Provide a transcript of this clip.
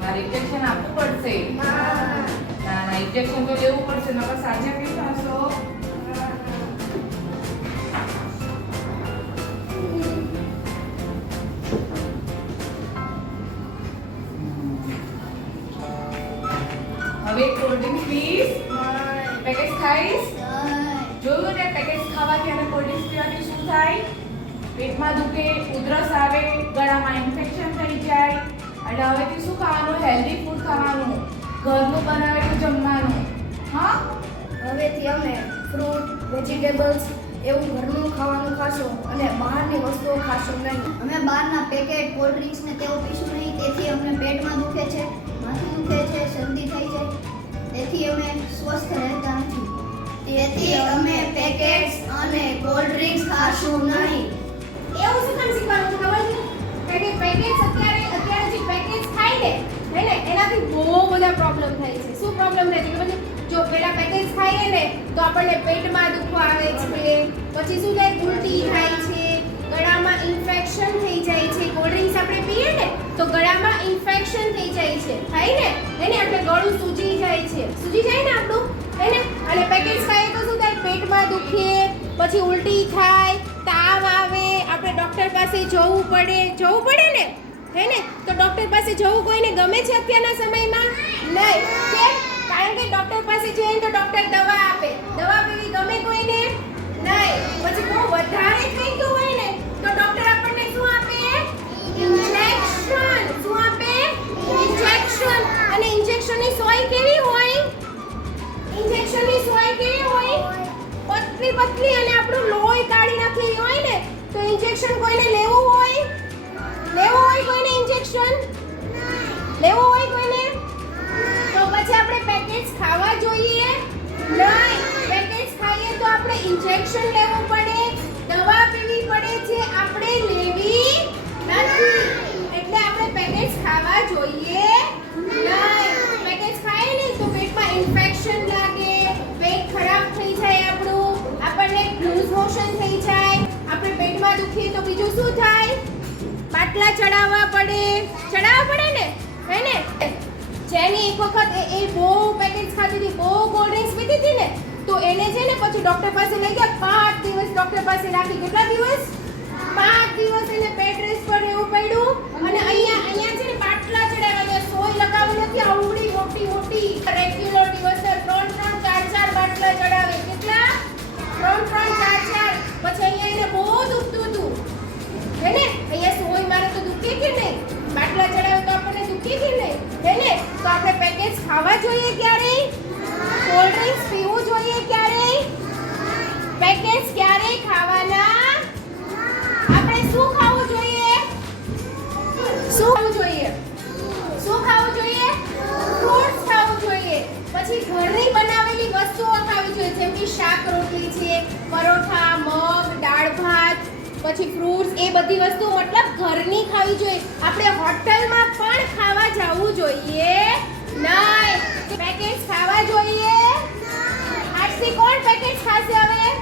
મારે ઇન્જેક્શન આપવું પડશે. ના ના ઇન્જેક્શન તો લેવું પડશે નકર સાજા કેમ થશો હવે કોલ્ડ ડ્રિંક પીસ પેકેટ ખાઈશ જોયું ને પેકેટ ખાવાથી અને કોલ્ડ ડ્રિંક્સ પીવાથી શું થાય? પેટમાં દુખે ઉધરસ આવે ગળામાં ઇન્ફેક્શન થઈ જાય. એટલે હવેથી શું ખાવાનું? હેલ્ધી ફૂડ ખાવાનું. ઘરનું બનાવેલું જમવાનું. હા? હવેથી અમે ફ્રૂટ વેજીટેબલ્સ એવું ઘરનું ખાવાનું ખાશો અને બહારની વસ્તુઓ ખાશો નહીં. અમે બહારના પેકેટ કોલ્ડ ડ્રિંક્સ ને તેવું પીશું નહીં તેથી અમને પેટમાં દુખે છે. પ્રોબ્લેમ થાય છે ખબર છે જો પેલા પેકેજ ખાઈએ ને, તો આપણને પેટમાં દુખવા આવે છે. પછી શું થાય? ઉલટી થાય છે. ગળામાં ઇન્ફેક્શન થઈ જાય છે. કોલ્ડ ડ્રિંક્સ આપણે પીએ ને, તો ગળામાં ઇન્ફેક્શન થઈ જાય છે. થાય ને? એને આપણે ગળું સૂજી જાય છે. સૂજી જાય ને આપણું? એને અને પેકેજ ખાઈએ તો શું થાય? પેટમાં દુખે, પછી ઉલટી થાય, તાવ આવે. આપણે ડોક્ટર પાસે જવું પડે. જવું પડે ને? હે ને? તો ડોક્ટર પાસે જવું કોઈને ગમે છે અત્યારના સમયમાં? નહીં. કારણ કે ડોક્ટર પાસે જઈએ તો ડોક્ટર દવા આપે. દવા પીવી ગમે કોઈને? નહીં. પછી બહુ વધારે થઈ ગયું હોય ને તો ડોક્ટર આપણને શું આપે? ઇન્જેક્શન શું આપે? ઇન્જેક્શન અને ઇન્જેક્શનની સોય કેવી હોય? ઇન્જેક્શનની સોય કેવી હોય? પતલી પતલી અને આપણું લોહી કાઢી નાખેલી હોય ને તો ઇન્જેક્શન કોઈને લેવું હોય? લેવું હોય કોઈને ઇન્જેક્શન લેવું હોય કોઈને તો પછી આપણે પેકેટ્સ ખાવા જોઈએ? નહીં. પેકેટ્સ ખાઈએ તો આપણે ઇન્જેક્શન લેવું પડે, દવા પીવી પડે છે, આપણે લેવી નથી. એટલે આપણે પેકેટ્સ ખાવા જોઈએ? નહીં. પેકેટ્સ ખાઈએ ને તો પેટમાં ઇન્ફેક્શન લાગે, પેટ ખરાબ થઈ જાય આપણું, આપણને લૂઝ મોશન થઈ જાય, આપણે પેટમાં દુખીએ તો બીજું શું થાય? બાટલા ચડાવવા પડે. ચડાવવા પડે ને? હે ને? જેની એક વખત એ- એ બહુ પેકેજ ખાધી હતી, બહુ કોલ્ડ ડ્રિંક્સ પીતી હતી ને, તો એને છે ને પછી ડૉક્ટર પાસે લઈ ગયા. પાંચ દિવસ ડૉક્ટર પાસે રાખી. કેટલા દિવસ? જોઈએ ક્યારે? કોલ્ડ ડ્રિંક્સ પીવું જોઈએ ક્યારે? પેકેટ્સ ક્યારે ખાવાના? આપણે શું ખાવું જોઈએ? શું ખાવું જોઈએ? શું ખાવું જોઈએ? ફ્રૂટ્સ ખાવું જોઈએ. પછી ઘરની બનાવેલી વસ્તુઓ ખાવી જોઈએ, જેમ કે શાક રોટલી છે, પરોઠા, મગ, દાળ ભાત, પછી ફ્રૂટ્સ એ બધી વસ્તુઓ મતલબ ઘરની ખાવી જોઈએ. આપણે હોટલમાં પણ ખાવા જવું જોઈએ. નહીં પેકેટ્સ ખાવા જોઈએ? આજથી કોણ પેકેટ્સ ખાશે હવે?